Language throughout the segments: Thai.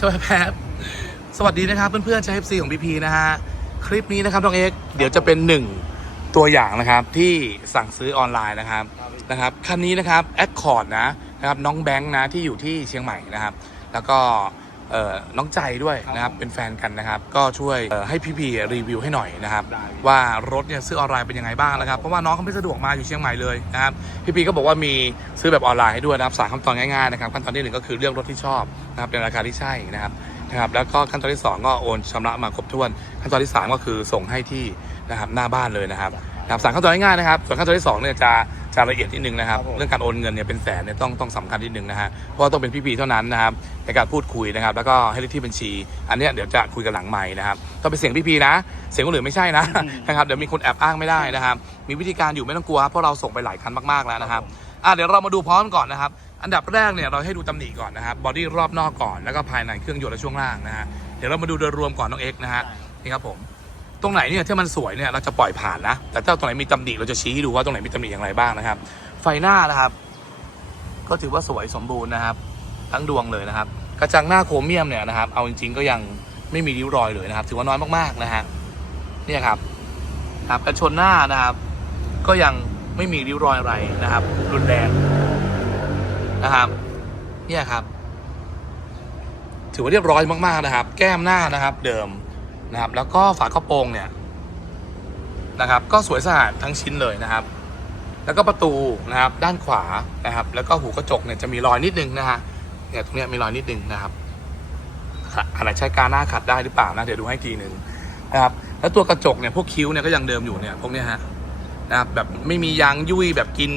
ช่วยแป๊บสวัสดีนะครับเพื่อนๆชาว FC ของพีพีนะฮะ คลิปนี้นะครับน้องเอ็กซ์เดี๋ยวจะเป็นหนึ่งตัวอย่างนะครับที่สั่งซื้อออนไลน์นะครับนะครับคันนี้นะครับแอคคอร์ดนะนะครับน้องแบงค์นะที่อยู่ที่เชียงใหม่นะครับ แล้วก็ น้องใจด้วยนะครับ เป็นแฟนกันนะครับ ก็ช่วยเอ่อให้พี่พีรีวิวให้หน่อยนะครับ ว่ารถเนี่ยซื้อออนไลน์เป็นยังไงบ้างนะครับ เพราะว่าน้องเขาไม่สะดวกมาอยู่เชียงใหม่เลยนะครับ พี่พีก็บอกว่ามีซื้อแบบออนไลน์ให้ด้วยนะครับสามขั้นตอนง่ายๆนะครับขั้นตอนที่หนึ่งก็คือเลือกรถที่ชอบนะครับในราคาที่ใช่นะครับนะครับแล้วก็ขั้นตอนที่สองก็โอนชำระมาครบถ้วน ขั้นตอนที่สามก็คือส่งให้ที่นะครับหน้าบ้านเลยนะครับนะครับสามขั้นตอนง่ายๆนะครับ ส่วนขั้นตอนที่สองเนี่ยจะ จะละเอียดนิดนึงนะครับเรื่องการโอนเงินเนี่ยเป็นแสนเนี่ยต้องต้องสำคัญนิดนึงนะฮะเพราะว่าต้องเป็นพี่พีเท่านั้นนะครับในการพูดคุยนะครับ แล้วก็ให้เลขที่บัญชี อันเนี้ยเดี๋ยวจะคุยกันหลังไม้นะครับต้องเป็นเสียงพี่พีนะ เสียงคนอื่นไม่ใช่นะ นะครับเดี๋ยวมีคนแอบอ้างไม่ได้นะครับ มีวิธีการอยู่ไม่ต้องกลัวครับเพราะเราส่งไปหลายคันมากๆแล้วนะครับ อะเดี๋ยวเรามาดูพร้อมกันก่อนนะครับ อันดับแรกเนี่ยเราให้ดูตำหนิก่อนนะครับบอดี้รอบนอกก่อนแล้วก็ภายในเครื่องยนต์และช่วงล่างนะฮะเดี๋ยวเรามาดูโดยรวมก่อนน้องเอ็กซ์นะฮะนี่ครับผม ตรงไหนเนี่ยที่มันสวยเนี่ยเราจะปล่อยผ่านนะ แต่ถ้าตรงไหนมีตำหนิเราจะชี้ให้ดูว่าตรงไหนมีตำหนิอย่างไรบ้างนะครับ ไฟหน้านะครับ ก็ถือว่าสวยสมบูรณ์นะครับ ทั้งดวงเลยนะครับ กระจังหน้าโครเมียมเนี่ยนะครับ เอาจริงๆก็ยังไม่มีริ้วรอยเลยนะครับ ถือว่าน้อยมากๆนะฮะเนี่ยครับครับกระชนหน้านะครับ ก็ยังไม่มีริ้วรอยอะไรนะครับ รุนแรงนะครับเนี่ยครับ ถือว่าเรียบร้อยมากๆนะครับ แก้มหน้านะครับ เดิม นะครับ แล้วก็ฝากระโปรงเนี่ยนะครับ ก็สวยสะอาดทั้งชิ้นเลยนะครับ แล้วก็ประตูนะครับด้านขวานะครับ แล้วก็หูกระจกเนี่ยจะมีรอยนิดนึงนะฮะเนี่ยตรงเนี้ยมีรอยนิดนึงนะครับขัดอะไรใช้การหน้าขัดได้หรือเปล่านะเดี๋ยวดูให้ทีหนึ่งนะครับ แล้วตัวกระจกเนี่ยพวกคิ้วเนี่ยก็ยังเดิมอยู่เนี่ยพวกเนี้ยฮะนะครับแบบไม่มียางยุ่ยแบบกิน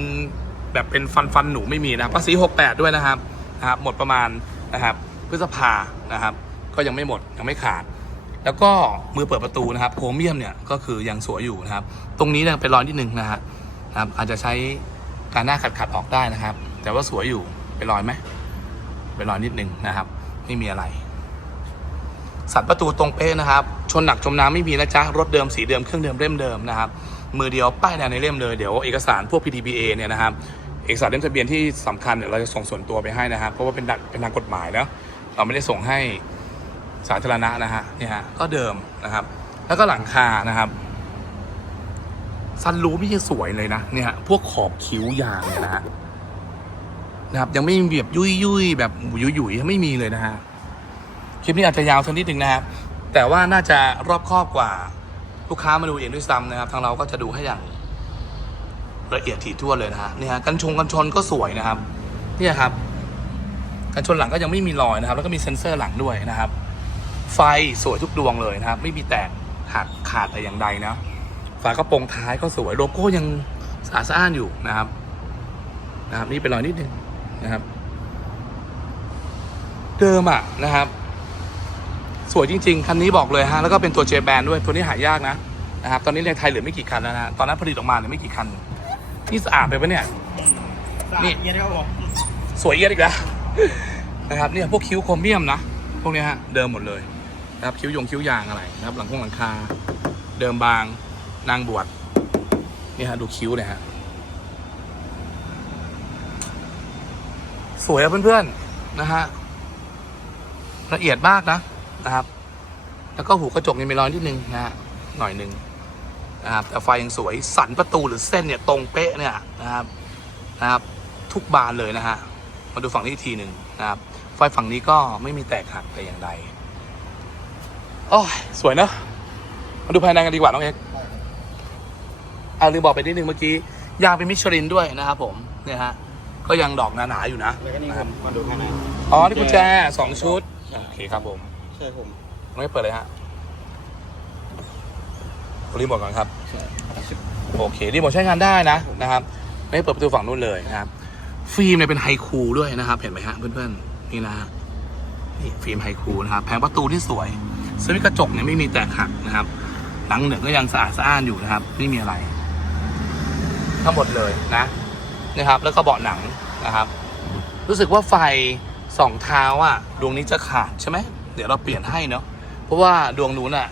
แบบเป็นฟันฟันหนูไม่มีนะภาษี68 ด้วยนะครับนะครับ หมดประมาณนะครับพฤษภานะครับ ก็ยังไม่หมดยังไม่ขาด แล้วก็มือเปิดประตูนะครับโครเมียมเนี่ยก็คือยังสวยอยู่นะครับ ตรงนี้เนี่ยเป็นรอยนิดนึงนะฮะนะครับ อาจจะใช้การหน้าขัดขัดๆออกได้นะครับ แต่ว่าสวยอยู่เป็นรอยไหมเป็นรอยนิดนึงนะครับ ไม่มีอะไร สัตว์ประตูตรงเป๊ะนะครับ ชนหนักจมน้ำไม่มีนะจ๊ะรถเดิมสีเดิมเครื่องเดิมเล่มเดิมนะครับมือเดียวป้ายแดงในเล่มเลยเดี๋ยวเอกสารพวก PTBA เนี่ยนะครับเอกสารเล่มทะเบียนที่สำคัญเนี่ยเราจะส่งส่วนตัวไปให้นะครับ เพราะว่าเป็นดักเป็นทางกฎหมายนะเราไม่ได้ส่งให้ สาธารณะนะฮะเนี่ยฮะก็เดิมนะครับ แล้วก็หลังคานะครับซันรูปนี่สวยเลยนะเนี่ยฮะพวกขอบคิ้วยางเนี่ยนะฮะนะครับยังไม่มีแบบยุยยุยแบบยุยยุยไม่มีเลยนะฮะคลิปนี้อาจจะยาวสักนิดหนึ่งนะครับแต่ว่าน่าจะรอบครอบกว่า ลูกค้ามาดูเองด้วยซ้ำนะครับ ทางเราก็จะดูให้อย่างละเอียดถี่ถ้วนเลยนะฮะเนี่ยฮะกันชงกันชนก็สวยนะครับ เนี่ยครับ กันชนหลังก็ยังไม่มีรอยนะครับ แล้วก็มีเซ็นเซอร์หลังด้วยนะครับ ไฟสวยทุกดวงเลยนะครับ ไม่มีแตกหักขาดแต่อย่างใดนะฝากระโปรงท้ายก็สวยโลโก้ยังสะอาดสะอ้านอยู่นะครับ นะครับ นี่เป็นรอยนิดนึงนะครับ เดิมอะนะครับ สวยจริง ๆ คันนี้บอกเลยฮะแล้วก็เป็นตัวเจแปนด้วยตัวนี้หายากนะนะครับ ตอนนี้ในไทยเหลือไม่กี่คันแล้วนะตอนนั้นผลิตออกมาเหลือไม่กี่คันนี่สะอาดไปปะเนี่ยนี่เงี้ยครับผมสวยเอียดอีกแล้วนะครับเนี่ยพวกคิ้วโครเมียมนะพวกนี้ฮะเดิมหมดเลย นะครับคิ้วยงคิ้วยางอะไรนะครับ หลังคงหลังคา เดิมบางนางบวชนี่ฮะดูคิ้วเนี่ยฮะสวยอะเพื่อนๆนะฮะละเอียดมากนะนะครับ แล้วก็หูกระจกนี่มีรอยนิดนึงนะฮะหน่อยหนึ่งนะครับแต่ไฟยังสวยสันประตูหรือเส้นเนี่ยตรงเป๊ะเนี่ยนะครับนะครับ ทุกบานเลยนะฮะมาดูฝั่งนี้อีกทีหนึ่งนะครับ ไฟฝั่งนี้ก็ไม่มีแตกหักแต่อย่างใด โอ้ยสวยเนอะมาดูภายในกันดีกว่าน้องเอกอ่าลืมบอกไปนิดนึงเมื่อกี้ยางเป็นมิชลินด้วยนะครับผมเนี่ยฮะก็ยังดอกหนาๆอยู่นะแล้วก็นี่นะผครับมมาดูข้างในอ๋อนี่กุญแจสองชุดโอเคครับผมใช่ผมไม่เปิดเลยฮะรีโมทก่อนครับใช่โอเครีโมทใช้งานได้นะนะครับไม่เปิดประตูฝั่งนู้นเลยนะครับ ฟิล์มเนี่ยเป็นไฮคูลด้วยนะครับ เห็นไหมฮะเพื่อนๆนี่นะฮะนี่ฟิล์มไฮคูลนะครับแผงประตูที่สวย สวิตกระจกเนี่ยไม่มีแตกหักนะครับ หลังเหนือก็ยังสะอาดสะอ้านอยู่นะครับ ไม่มีอะไร ทั้งหมดเลยนะนะครับ แล้วก็เบาะหนังนะครับ รู้สึกว่าไฟสองเท้าอะ ดวงนี้จะขาดใช่ไหมเดี๋ยวเราเปลี่ยนให้เนาะเพราะว่าดวงนู้นอะ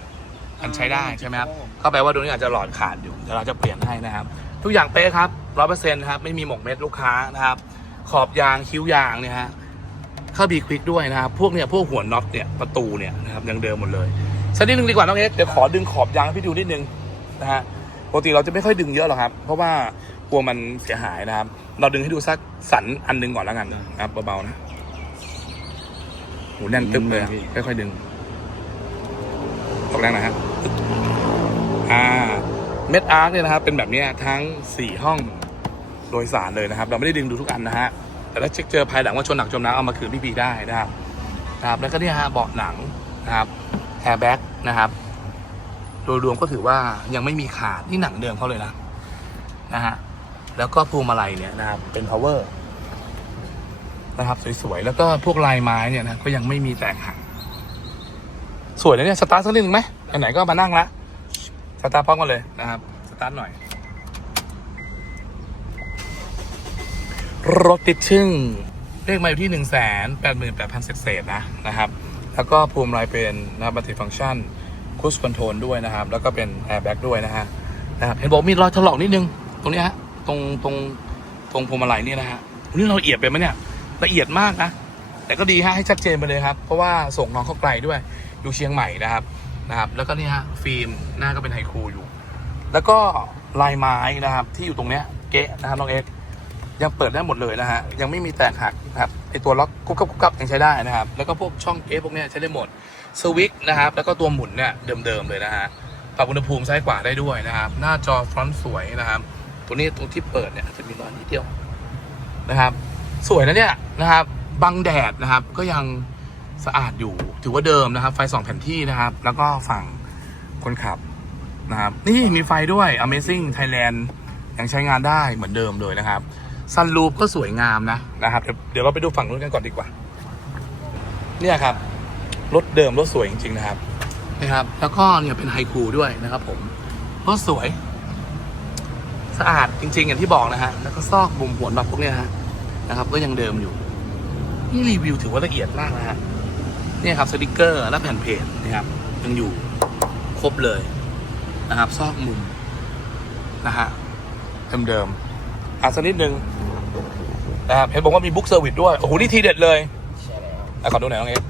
มันใช้ได้ใช่ไหมครับก็แปลว่าดวงนี้อาจจะหลอดขาดอยู่เดี๋ยวเราจะเปลี่ยนให้นะครับ ทุกอย่างเป๊ะครับร้อยเปอร์เซ็นต์ครับไม่มีหมกเม็ดลูกค้านะครับ ขอบยางคิ้วยางเนี่ยฮะ เข้าบีควิกด้วยนะครับพวกเนี่ยพวกหัวน็อตเนี่ยประตูเนี่ยนะครับยังเดิมหมดเลยสักนิดนึงดีกว่าน้องเอ็กซ์เดี๋ยวขอดึงขอบยางให้พี่ดูนิดนึงนะฮะปกติเราจะไม่ค่อยดึงเยอะหรอกครับ เพราะว่ากลัวมันเสียหายนะครับ เราดึงให้ดูสักสันอันหนึงก่อนแล้วกันนะครับเบาๆนะโหแน่นตึ๊บเลยอะค่อยๆดึงออกแรงหนะฮะอ่าเม็ดอาร์คเนี่ยนะครับเป็นแบบเนี้ยทั้งสี่ห้องโดยสารเลยนะครับ เราไม่ได้ดึงดูทุกอันนะฮะ แต่ถ้าเช็คเจอภายหลังว่าชนหนักจมน้ำเอามาคืนพี่พีได้นะครับนะครับแล้วก็เนี่ยฮะเบาะหนังนะครับแอร์แบ็กนะครับโดยรวมก็ถือว่ายังไม่มีขาดนี่หนังเดิมเขาเลยนะนะฮะแล้วก็พวงมาลัยเนี่ยนะครับเป็น power นะครับสวยๆแล้วก็พวกลายไม้เนี่ยนะก็ยังไม่มีแตกหักสวยนะเนี่ยสตาร์ทสักนิดนึงไหมไหนๆก็มานั่งละสตาร์ทพร้อมกันเลยนะครับ สตาร์ทหน่อย รถติดชึ่งเลขมาอยู่ที่หนึ่งแสนแปดหมื่นแปดพันเศษๆนะนะครับ แล้วก็ภูมิลายเป็นนะบัตติฟังก์ชันคูสคอนโทรลด้วยนะครับ แล้วก็เป็นแอร์แบ็กด้วยนะฮะนะครับเห็นบอกมีรอยถลอกนิดนึง ตรงนี้ฮะตรงตรงตรงพวงมาลัยนี่นะฮะนี่เราละเอียดไปไหมเนี่ยละเอียดมากนะแต่ก็ดีฮะให้ชัดเจนไปเลยครับ เพราะว่าส่งน้องเข้าไกลด้วยอยู่เชียงใหม่นะครับนะครับแล้วก็นี่ฮะฟิล์มหน้าก็เป็นไฮคูอยู่ แล้วก็ลายไม้นะครับที่อยู่ตรงเนี้ยเก๊ะนะครับน้องเอ็ก ยังเปิดได้หมดเลยนะฮะ ยังไม่มีแตกหักนะครับไอตัวล็อกกุ๊บกับกุ๊บกับยังใช้ได้นะครับ แล้วก็พวกช่องเกฟพวกเนี้ยใช้ได้หมดสวิตช์นะครับ แล้วก็ตัวหมุนเนี่ยเดิมๆเลยนะฮะ ปรับอุณหภูมิซ้ายขวาได้ด้วยนะครับ หน้าจอฟรอนต์สวยนะครับ ตัวนี้ตรงที่เปิดเนี่ยจะมีรอยนิดเดียวนะครับ สวยนะเนี่ยนะครับ บังแดดนะครับ ก็ยังสะอาดอยู่ ถือว่าเดิมนะครับ ไฟสองแผ่นที่นะครับ แล้วก็ฝั่งคนขับนะครับ นี่มีไฟด้วย Amazing Thailand ยังใช้งานได้เหมือนเดิมเลยนะครับ ซันรูปก็สวยงามนะ นะครับเดี๋ยวเดี๋ยวเราไปดูฝั่งนู้นกันก่อนดีกว่า เนี่ยครับ รถเดิมรถสวยจริง ๆ นะครับนะครับ แล้วก็เนี่ยเป็นไฮคูลด้วยนะครับ ผมรถสวย สะอาดจริง ๆ อย่างที่บอกนะฮะแล้วก็ซอกมุมหัวน็อตพวกเนี้ยฮะนะครับ ก็ยังเดิมอยู่ นี่รีวิวถือว่าละเอียดมากนะฮะเนี่ยครับสติกเกอร์และแผ่นเพจนะครับยังอยู่ครบเลยนะครับ ซอกมุมนะฮะเดิมๆอะสักนิดนึง นะครับเห็นบอกว่ามีบุ๊กเซอร์วิสด้วย โอ้โห นี่ทีเด็ดเลยใช่แล้วอะขอดูหน่อยน้องเอฟ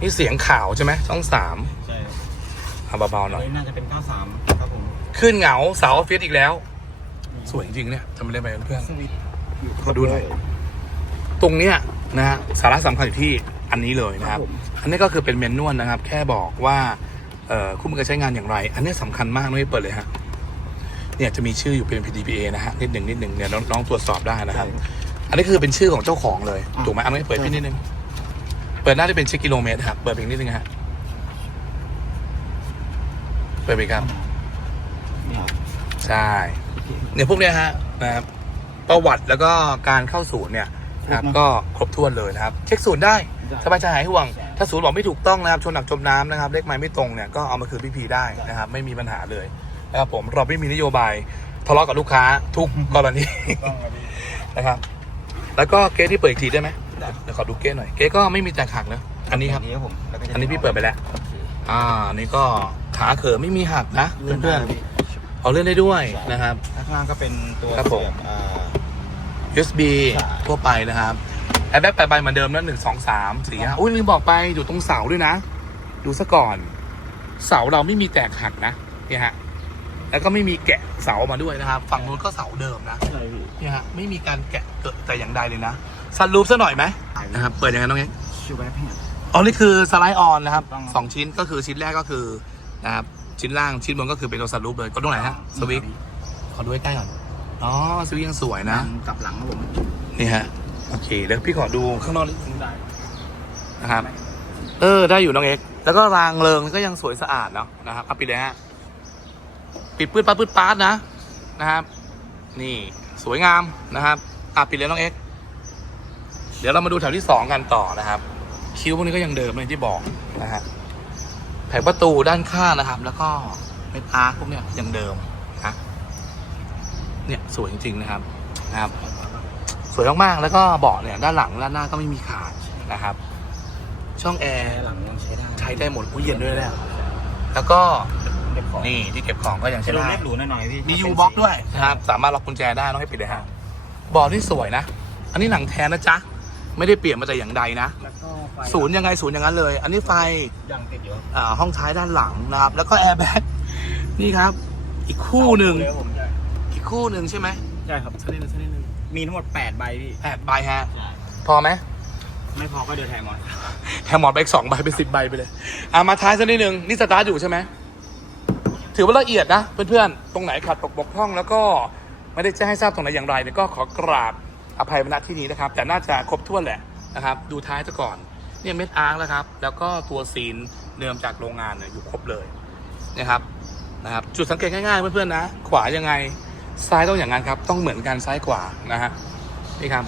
นี่เสียงข่าวใช่ไหมช่องสามใช่เอาเบาๆหน่อยนี่น่าจะเป็น93ครับผมขึ้นเหงาเสาออฟฟิศอีกแล้ว สวยจริงๆเนี่ยทำไมเล่นไปเพื่อนสวิตช์อยู่ขอดูหน่อย ตรงเนี้ยนะฮะสาระสำคัญอยู่ที่อันนี้เลยนะครับ อันนี้ก็คือเป็นเมนนวลนะครับ แค่บอกว่าเอ่อคู่มือการใช้งานอย่างไร อันนี้สำคัญมากน้อยเปิดเลยฮะ เนี่ยจะมีชื่ออยู่เป็น PDPA นะฮะนิดหนึ่งนิดหนึ่งเนี่ยน้องน้องตรวจสอบได้นะครับ อันนี้คือเป็นชื่อของเจ้าของเลยถูกไหมอันนี้เปิดพี่นิดนึงเปิดหน้าจะเป็นเช็คกิโลเมตรครับเปิดเพียงนิดนึงฮะเปิดไปครับเนี่ยใช่เนี่ยพวกเนี้ยฮะนะครับประวัติแล้วก็การเข้าศูนย์เนี่ยนะครับก็ครบถ้วนเลยนะครับ เช็คศูนย์ได้สบายใจหายห่วง ถ้าศูนย์บอกไม่ถูกต้องนะครับชนหนักจมน้ำนะครับ เลขไม้ไม่ตรงเนี่ยก็เอามาคืนพี่พีได้นะครับ ไม่มีปัญหาเลย นะครับผมเราไม่มีนโยบายทะเลาะกับลูกค้าทุกกรณีต้องมาดีนะครับ แล้วก็เก๊ที่เปิดอีกทีได้ไหมได้เดี๋ยวขอดูเก๊หน่อยเก๊ก็ไม่มีแตกหักนะอันนี้ครับ อันนี้ครับผมแล้วก็จะอันนี้พี่เปิดไปแล้วโอเคอ่านี่ก็ขาเขิมไม่มีหักนะเพื่อนๆเอาเลื่อนได้ด้วยนะครับ ข้างล่างก็เป็นตัวครับผม เสียบอ่า USB ใช่ ทั่วไปนะครับแอร์แบ็กแปดใบเหมือนเดิมนะหนึ่งสองสามสี่ห้าอุ้ยลืมบอกไปอยู่ตรงเสาด้วยนะ ดูซะก่อน เสาเราไม่มีแตกหักนะเนี่ยฮะ แล้วก็ไม่มีแกะเสามาด้วยนะครับ ฝั่งนู้นก็เสาเดิมนะใช่พี่เนี่ยฮะไม่มีการแกะเกิดแต่อย่างใดเลยนะซันรูฟซะหน่อยไหมนะครับเปิดยังไงน้องเอ็กชูแวบเนี่ยอ๋อนี่คือสไลด์ออนนะครับถูกต้องครับสองชิ้นก็คือชิ้นแรกก็คือนะครับชิ้นล่างชิ้นบนก็คือเป็นตัวซันรูฟเลยก็ตรงไหนฮะสวิตช์ขอดูใกล้ๆก่อนอ๋อสวิตช์ยังสวยนะกลับหลังครับผมนี่ฮะโอเคเดี๋ยวพี่ขอดูข้างนอกนิดนึงได้นะครับเออได้อยู่น้องเอกแล้วก็รางเริงก็ยังสวยสะอาดเนาะนะครับเอาปิดเลยฮะ ปิดปืดปาดปืดปาดนะนะครับ นี่สวยงามนะครับอะปิดเลยน้องเอกเดี๋ยวเรามาดูแถวที่สองกันต่อนะครับ คิ้วพวกนี้ก็ยังเดิมเลยที่บอกนะฮะแผงประตูด้านข้างนะครับ แล้วก็เม็ดอาร์คพวกเนี้ยยังเดิมนะเนี่ยสวยจริงๆนะครับนะครับ สวยมากๆแล้วก็เบาะเนี่ยด้านหลังด้านหน้าก็ไม่มีขาดนะครับ ช่องแอแอร์ร์หลังยังใช้ได้ใช้ได้หมดอุ้ยเย็นด้วยเนี่ยแล้วก็ เก็บของนี่ที่เก็บของก็ยังจะใช้ดูได้เล็กหรูหน่อยๆพี่มียูบ็อกด้วยนะครับสามารถล็อกกุญแจได้ต้องให้ปิดเลยฮะเบาะนี่สวยนะ อันนี้หนังแท้นะจ๊ะไม่ได้เปลี่ยนมาแต่อย่างใดนะแล้วก็ไฟศูนย์ยังไงศูนย์อย่างนั้นเลย อันนี้ไฟ ยังติดอยู่อ่าห้องท้ายด้านหลังนะครับ แล้วก็แอร์แบ็กนี่ครับ อีกคู่หนึ่งเลยผมใช่อีกคู่หนึ่งใช่ไหมใช่ครับสักนิดหนึงสักนิดหนึงมีทั้งหมด 8 ใบพี่ แปดใบฮะใช่พอไหมไม่พอก็เดี๋ยวแถมหมดแถมหมอนไปอีกสองใบเป็นสิบใบไปเลย อะมาท้ายสักนิดหนึ่งนี่สตาร์ทอยู่ใช่ไหม ถือว่าละเอียดนะเพื่อนๆ ตรงไหนขาดตกบกพร่อง แล้วก็ไม่ได้แจ้งให้ทราบตรงไหนอย่างไรเนี่ยก็ขอกราบอภัยมาณที่นี้นะครับ แต่น่าจะครบถ้วนแหละนะครับ ดูท้ายซะก่อนเนี่ยเม็ดอาร์แล้วครับ แล้วก็ตัวซีนเดิมจากโรงงานเนี่ยอยู่ครบเลยนะครับนะครับจุดสังเกตง่ายๆเพื่อนๆนะขวายังไงซ้ายต้องอย่างนั้นครับ ต้องเหมือนกันซ้ายขวานะฮะนี่ครับ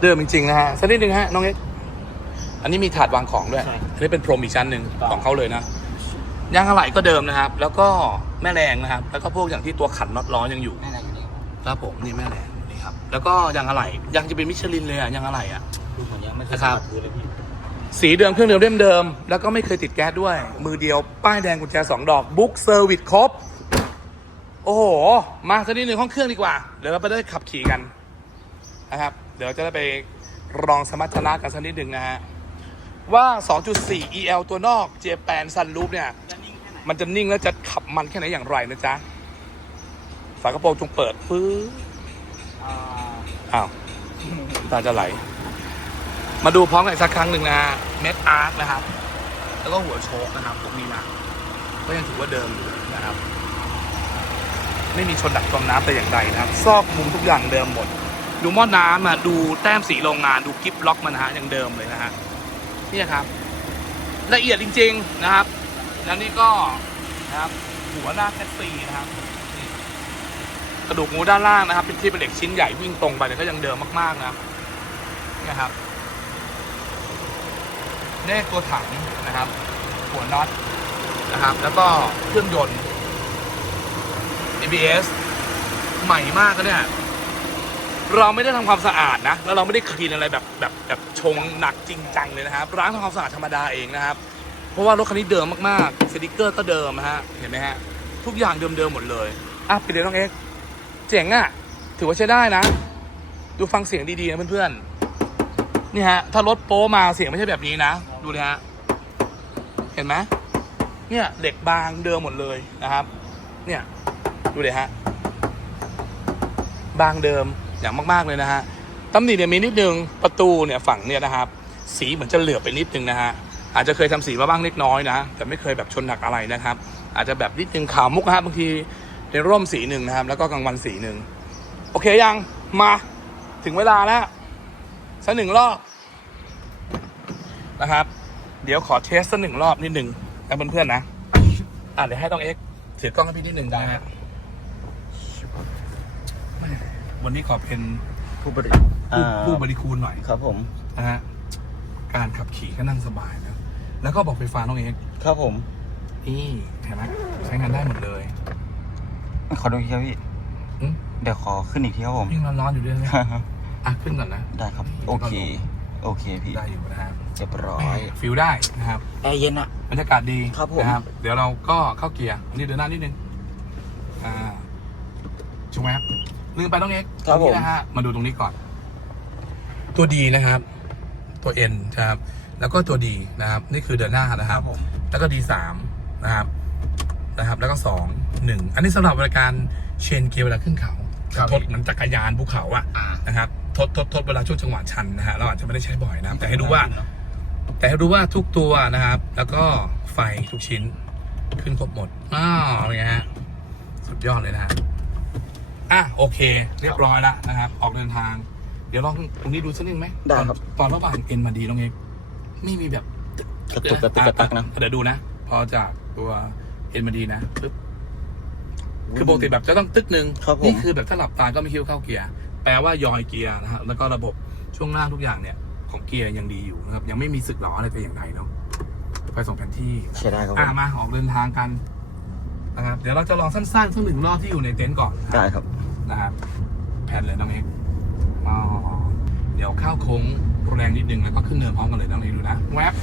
เดิมจริงๆนะฮะสักนิดหนึ่งฮะน้องเอ็ก อันนี้มีถาดวางของด้วย ใช่อันนี้เป็นพรมอีกชั้นหนึ่งครับของเขาเลยนะยางอะไหล่ก็เดิมนะครับ แล้วก็แม่แรงนะครับ แล้วก็พวกอย่างที่ตัวขันน็อตล้อยังอยู่แน่นอนอยู่นี่ครับผมนี่แม่แรงนี่ครับ แล้วก็ยางอะไหล่ยังจะเป็นมิชลินเลยอะยางอะไหล่อะ ดูเหมือนยังไม่เคยนะครับสัมผัสเลยพี่สีเดิมเครื่องเดิมเล่มเดิม แล้วก็ไม่เคยติดแก๊สด้วย มือเดียวป้ายแดงกุญแจสองดอกบุ๊กเซอร์วิสครบ โอ้โห มาสักนิดหนึ่งห้องเครื่องดีกว่า เดี๋ยวเราไปได้ขับขี่กันนะครับ เดี๋ยวจะได้ไปลองสมรรถนะกันสักนิดหนึ่งนะฮะ ว่า 2.4 EL ตัวนอกเจแปนซันรูปเนี่ยจะนิ่งแค่ไหนมันจะนิ่งแล้วจะขับมันแค่ไหนอย่างไรนะจ๊ะ ฝากระโปรงจงเปิดฟื้ออ่าอ้าวตาจะไหล มาดูพร้อมกันอีกสักครั้งหนึ่งนะฮะเม็ดอาร์คนะครับ แล้วก็หัวโชคนะครับตรงนี้นะก็ยังถือว่าเดิมอยู่นะครับ ไม่มีชนดักจมน้ำแต่อย่างใดนะครับ ซอกมุมทุกอย่างเดิมหมด ดูหม้อน้ำอะดูแต้มสีโรงงานดูกิฟล็อกมันนะฮะยังเดิมเลยนะฮะ นี่ครับ ละเอียดจริง ๆนะครับ แล้วนี่ก็นะครับ หัวหน้าแคสซีนะครับกระดูกหมูด้านล่างนะครับ เป็นที่เป็นเหล็กชิ้นใหญ่วิ่งตรงไปเนี่ยก็ยังเดิมมากๆนะนี่ครับเลขตัวถังนะครับ หัวน็อตนะครับ แล้วก็เครื่องยนต์ ABS ใหม่มากนะเนี่ย เราไม่ได้ทำความสะอาดนะ แล้วเราไม่ได้คลีนอะไรแบบแบบแบบชงหนักจริงจังเลยนะครับ ร้านทำความสะอาดธรรมดาเองนะครับ เพราะว่ารถคันนี้เดิมมากๆสติกเกอร์ก็เดิมฮะ เห็นไหมฮะ ทุกอย่างเดิมๆหมดเลยอะไปเดี๋ยวน้องเอ็กเจ๋งอะ ถือว่าใช้ได้นะ ดูฟังเสียงดีๆนะเพื่อนๆ นี่ฮะ ถ้ารถโป๊มาเสียงไม่ใช่แบบนี้นะ ดูเลยฮะ เห็นไหมเนี่ยเหล็กบางเดิมหมดเลยนะครับ เนี่ย ดูเลยฮะ บางเดิม อย่างมากๆเลยนะฮะตำหนิเนี่ยมีนิดนึงประตูเนี่ยฝั่งเนี่ยนะครับ สีเหมือนจะเหลือไปนิดนึงนะฮะอาจจะเคยทำสีมาบ้างเล็กน้อยนะ แต่ไม่เคยแบบชนหนักอะไรนะครับ อาจจะแบบนิดนึงขาวมุกฮะบางทีในร่มสีหนึ่งนะครับ แล้วก็กลางวันสีหนึ่งโอเคยังมาถึงเวลาแล้วสักหนึ่งรอบนะครับ เดี๋ยวขอเทสสักหนึ่งรอบนิดหนึ่งนะเพื่อนๆนะอะเดี๋ยวให้ต้องเอ็กถือกล้องให้พี่นิดหนึ่งได้ฮะ วันนี้ขอเป็นผู้บริผู้ผู้บริคูณหน่อยครับผมนะฮะการขับขี่ก็นั่งสบายนะแล้วก็บอกไฟฟ้าน้องเอกครับผม นี่เห็นไหมใช้งานได้หมดเลยขอดูอีกทีครับพี่อืมเดี๋ยวขอขึ้นอีกทีครับผม ยิ่งร้อนๆอยู่ด้วยนะอะขึ้นก่อนนะได้ครับ โอเค โอเคพี่ได้อยู่นะครับเรียบร้อยฟิลได้นะครับแอร์เย็นอะบรรยากาศดีครับผมนะครับเดี๋ยวเราก็เข้าเกียร์อันนี้เดินหน้านิดนึงอ่าชูแวบ ลืมไปน้องเอกครับผมตงนี้นะฮะมาดูตรงนี้ก่อน ตัวดีนะครับ ตัว N นะครับ แล้วก็ตัวดีนะครับ นี่คือเดินหน้านะครับผมแล้วก็ D3 นะครับนะครับ แล้วก็2 1อันนี้สำหรับบริการเชนเกียร์เวลาขึ้นเขาครับ ทดเหมือนจักรยานภูเขาอะอ่านะครับทดทดทดเวลาช่วงจังหวะชันนะฮะเราอาจจะไม่ได้ใช้บ่อยนะครับแต่ให้ดูว่า แต่ให้ดูว่าทุกตัวนะครับ แล้วก็ไฟทุกชิ้นขึ้นครบหมด อ้าวเป็นไงฮะ สุดยอดเลยนะฮะ อะโอเค เรียบร้อยแล้วนะครับ ออกเดินทาง เดี๋ยวลองตรงนี้ดูสักนิดไหมได้ครับตอนตอนระหว่างเอ็นมาดีน้องเอกไม่มีแบบกระตุกกระตุกกระตักนะเดี๋ยวดูนะ พอจากตัวเอ็นมาดีนะปึ๊บคือปกติแบบจะต้องตึกหนึ่งครับผมนี่คือแบบถ้าหลับตาก็ไม่คิ้วเข้าเกียร์ แปลว่ายอยเกียร์นะฮะแล้วก็ระบบช่วงล่างทุกอย่างเนี่ย ของเกียร์ยังดีอยู่นะครับ ยังไม่มีสึกหรออะไรแต่อย่างใดเนาะไปส่งแผนที่ใช่ได้ครับผอะมมาออกเดินทางกันนะครับเดี๋ยวเราจะลองสั้นๆสักหนึ่งรอบที่อยู่ในเต็นท์ก่อนนะครับได้ครับ นะครับแผ่นเลยน้องเอกอ๋อเดี๋ยวเข้าโค้งแรงนิดนึงแล้วก็ขึ้นเนินพร้อมกันเลยน้องเอกดูนะแวบ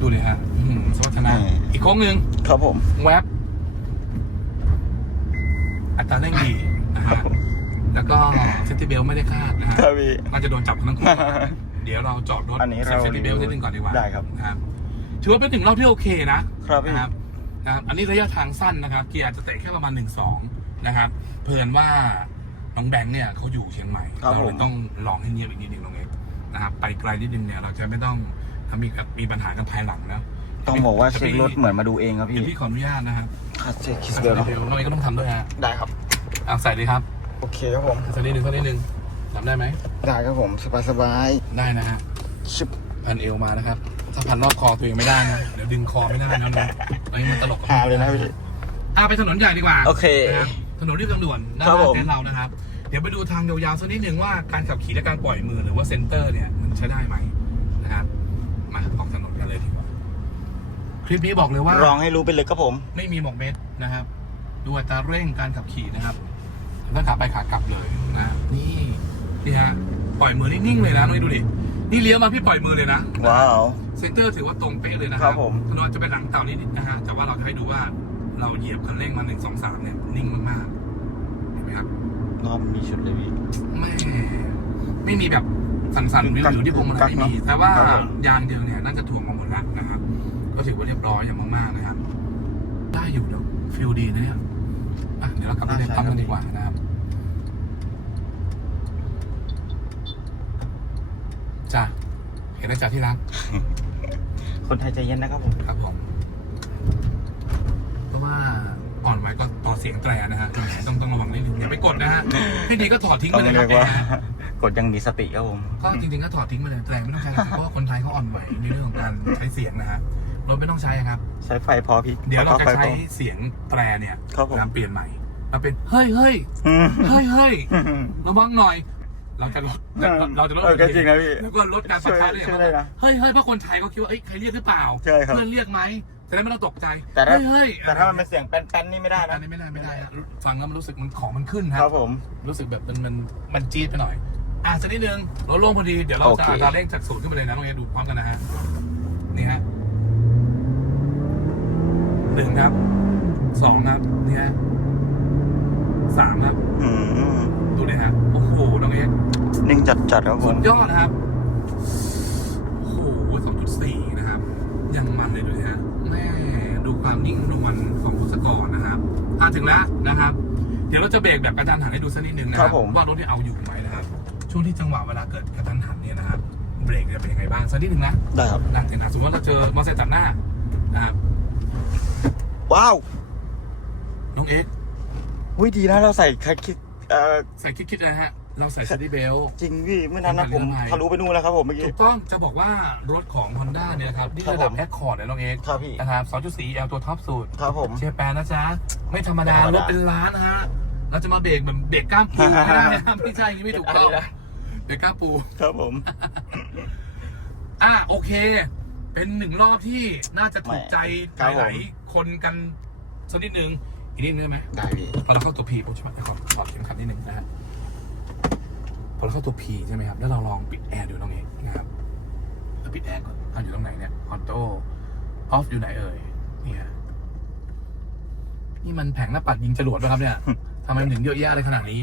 ดูเลยฮะอื้อหือสวัสดนะอืมอีกโค้งหนึ่งครับผมแวบอัตราเร่งดีนะครัฮะบผมแล้วก็เซฟตี้เบลไม่ได้คาดนะฮะครับพี่น่าจะโดนจับทั้งคู่เดี๋ยวเราจอดรถอันนี้เซ็เราเซฟตี้เบลนิดนึงก่อนดีกว่าได้ครับนะครับถือว่าเป็นหนึ่งรอบที่โอเคนะครับพี่นะครับนะครับ อันนี้ระยะทางสั้นนะครับ เกียร์อาจจะเตะแค่ประมาณหนึ่งสอง นะครับ เพลินว่าน้องแบงค์เนี่ยเขาอยู่เชียงใหม่ครับเราเลยผมต้องลองให้เงียบอีกนิดนึงน้องเอกนะครับไปไกลนิดนึงเนี่ยเราจะไม่ต้องทำมีมีปัญหากันภายหลังนะต้องบอกว่าเช็ครถเหมือนมาดูเองครับพี่เดี๋ยวพี่ขออนุญาตนะครับคัดเช็คคิสใส่เบลเนาะเบลน้องเอกก็ต้องทำด้วยฮะได้ครับ อะใส่เลยครับโอเคครับผมสักนิดนึงสักนิดนึงทำได้ไหมได้ครับผมสบายสบายได้นะฮะ ๆชิบพันเอวมานะครับ ถ้าพันรอบคอตัวเองไม่ได้นะ เดี๋ยวดึงคอไม่ได้นะนะไอ้มันตลกกับหาเลยนะพี่ อะไปถนนใหญ่ดีกว่าโอเค นะครับ ถนนเรียบทางด่วนด้านครับหน้าผมเต็นท์เรานะครับ เดี๋ยวไปดูทางยาวๆสักนิดหนึ่งว่าการขับขี่และการปล่อยมือหรือว่าเซนเตอร์เนี่ยมันใช้ได้ไหมนะครับมาออกถนนกันเลยดีกว่าคลิปนี้บอกเลยว่า ลองให้รู้ไปเลยครับผม ไม่มีหมอกเม็ดนะครับ ดูอัตราเร่งการขับขี่นะครับถ้าขาไปขากลับเลยนะนี่นี่ฮะปล่อยมือนิ่งๆเลยนะน้องดูดินี่เลี้ยวมาพี่ปล่อยมือเลยนะว้าว เซนเตอร์ถือว่าตรงเป๊ะเลยนะคครัรับบผม ถนนจะเป็นหลังเต่านิดๆนะฮะแต่ว่าเราจะให้ดูว่า เราเหยียบคันเร่งมาหนึ่งสองสามเนี่ย นิ่งมากๆเห็นไหมครับรอบมีชุดเลยพี่แม่ไม่มีแบบสั่นๆวิวอยู่ที่พวงมาลัยไม่มีแต่ว่าครับผมยางเดียวเนี่ยน่าจะถ่วงมาหมดแล้วนะครับ ก็ถือว่าเรียบร้อยอย่างมากๆนะครับ ได้อยู่เนาะฟิลดีนะเนี่ยอะเดี๋ยวเรากลับไปเล่นปั๊มกันดีกว่านะครับ จ้ะเห็นแล้วจ้ะที่รักคนไทยใจเย็นนะครับผม ครับผมเพราะ ว่าอ่อนไหวก็ต่อเสียงแตรนะฮะต้องต้องระวังนิดนึงอย่าไปกดนะฮะให้ดีก็ถอดทิ้งต้ไปองเลยคเรีรัยบกว่าแอร์กดยังมีสติครับผมก็จริงๆก็ถอดทิ้งไปเลยแตรไม่ต้องใช้หรอกเพราะว่าคนไทยเขาอ่อนไหวในเรื่องของการใช้เสียงนะฮะรถไม่ต้องใช้ครับ ใช้ไฟพอพี่เดี๋ยวเราจะไฟใช้พอเสียงแตรเนี่ยครับผมการเปลี่ยนใหม่เราเป็นเฮ้ยเฮ้ยอืมเฮ้ยเฮ้ยระวังหน่อย เราจะลดเราจะลดเออก็จริงนะพี่แล้วก็ลดการปะทะได้ช่วยได้นะเฮ้ยเฮ้ยเพราะคนไทยเขาคิดว่าเอ้ยใครเรียกหรือเปล่าใช่ครับเพื่อนเรียกไหม จะได้ไม่ต้องตกใจแต่ถ้าเฮ้ยเฮ้ยแต่ถ้ามันเป็นเสียงแป้นๆนี่ไม่ได้อันะนนี้ไม่ได้ไม่ได้ฮะฟังแล้วมันรู้สึกมันของมันขึ้นคครัรับบผม รู้สึกแบบมันมันมันจี๊ดไปหน่อย อะสักนิดนึงเราลงพอดีเดี๋ยวเราโอจะเค อัตราเร่งจากศูนย์ขึ้นไปเลยนะน้องเอดูพร้อมกันนะฮะนี่ฮะหนึ่งครับสองครับนี่ฮะสามครับอืมดูเลยฮะโอ้โหน้องเอ นิ่งจัดๆครับผสุม ดยอดนะครับ โอ้โหสองจุดสี่นะครับ ยังมันเลยดูนะฮะแม่ดู ความนิ่งนวลของพุทธกรนะครับอ่าถึงแล้วนะครับ เดี๋ยวเราจะเบรกแบบกระทันหันให้ดูสักนิดนึงนะคครัรับบผม ว่ารถที่เอาอยู่ไหมนะครับ ช่วงที่จังหวะเวลาเกิดกระทันหันเนี่ยนะครับเบรกจะเป็นยังไงบ้างสักนิดนึงนะได้ครับ นะถึงนะสมมติว่าเราเจอมอเตอร์ไซค์ตัดหน้านะครับว้าวน้องเอ็กซ์วิดีนะเราใส่ใครคิดเอ่อใส่คิดๆนะฮะ เราใส่ซิตี้เบล จริงพี่เมื่อนั้นนะผมเป็นไปได้ทะลุไปนู่นแล้วครับผมเมื่อกี้ ถูกต้องจะบอกว่ารถของ Honda เนี่ยนะครับที่ครับระดับผมแอคคอร์ดเนี่ยน้องเอ็กซ์ครับพี่นะครับ2.4 L ตัวท็อปสุดครับผมเชียร์แปนนะจ๊ะ ไม่ธรรมดาไม่ธรรมรดาถเป็นล้านนะฮะ เราจะมาเบรกแบบเบรกกล้ามปูไม่ได้นะ ไม่ใช่อย่างนี้ไม่ถูกต้องอะไรนะ เบรกกล้ามปู ครับผม อะโอเค เป็นหนึ่งรอบที่น่าจะถูกใจครับผมหลายๆคนกันสักนิดนึงอีกนิดนึงได้ไหมได้พี่พอเราเข้าตัว P ผมใช่ไหมขอถอดเข็มขัดนิดนึงนะฮะพ อเราเข้าตัว P ใช่ไหมครับ แล้วเราลองปิดแอร์ดูน้องเองนะครับเราปิดแอร์ก่อนเอาอยู่ตรงไหนเนี่ยออโต้ออฟอยู่ไหนเอ่ยเนี่ยนี่มันแผงหน้าปัดยิงจรวดป่ะครับเนี่ยทำไมมันถึงเยอะแยะอะไรขนาดนี้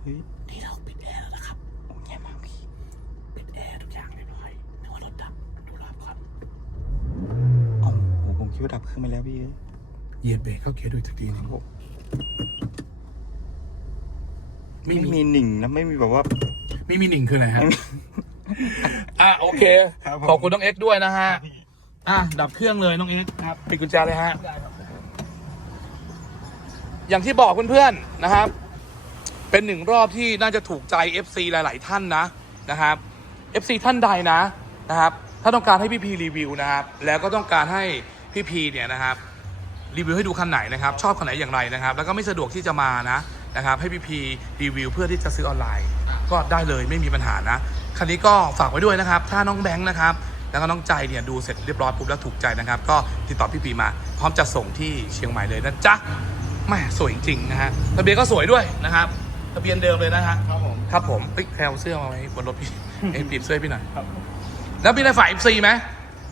เฮ้ยนี่เราปิดแอร์แล้วนะครับโอ้เงียบมากพี่ปิดแอร์ทุกอย่างเรียบร้อยนึกว่ารถดับดูรอบก่อนโอ้โหผมคิดว่าดับเครื่องไปแล้วพี่เอ้ยเหยียบเบรกเข้าเกียร์ด้วยสักทีหนึงผม ไม่ไม่มีมีหนิ่งนะไม่มีแบบว่า ไม่มีหนึ่งคืออะไรฮะ อะโอเค ครับผม ขอบคุณน้องเอ็กซ์ด้วยนะฮะ อะดับเครื่องเลยน้องเอ็กซ์ครับปิดกุญแจเลยฮะ อย่างที่บอกเพื่อนๆนะครับ เป็นหนึ่งรอบที่น่าจะถูกใจ FC หลาย ๆ ท่านนะนะครับ FC ท่านใดนะนะครับ ถ้าต้องการให้พี่พีรีวิวนะครับ แล้วก็ต้องการให้พี่พีเนี่ยนะครับ รีวิวให้ดูคันไหนนะครับ ชอบคันไหนอย่างไรนะครับ แล้วก็ไม่สะดวกที่จะมานะ นะครับให้พี่พีรีวิวเพื่อที่จะซื้อออนไลน์ ก็ได้เลยไม่มีปัญหานะ คันนี้ก็ฝากไว้ด้วยนะครับ ถ้าน้องแบงค์นะครับแล้วก็น้องใจเนี่ยดูเสร็จเรียบร้อยปุ๊บแล้วถูกใจนะครับ ก็ติดต่อพี่พีมา พร้อมจะส่งที่เชียงใหม่เลยนะจ๊ะแม่สวยจริงๆนะฮะทะเบียนก็สวยด้วยนะครับทะเบียนเดิมเลยนะฮะครับผมครับผมเอ้ยแคลเสื้อมาไว้บนรถพี่เอ็มปีบเสื้อให้พี่หน่อยครับแล้วพี่ได้ฝ่ายเอฟซีไหม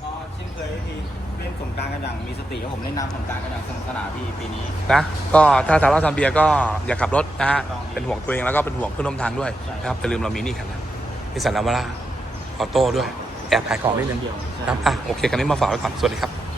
ก็เช่นเคยพี่เล่นสงกรารกันอย่างมีสติครับผมเล่นน้ำสงกรารกันอย่างสนุกสนานพี่ปีนี้ นะก็ถ้าทาราซัมเบียก็อย่าขับรถนะฮะเป็นห่วงตัวเองแล้วก็เป็นห่วงเพื่อนร่วมทางด้วยนะครับอย่าลืมเรามีนี่กันนะนิสสันนาวาร่าออโต้ด้วยแอบขายของนิดนึงเดียวใช่ครับอะโอเคคันนี้มาฝากไว้ก่อนสวัสดีครับ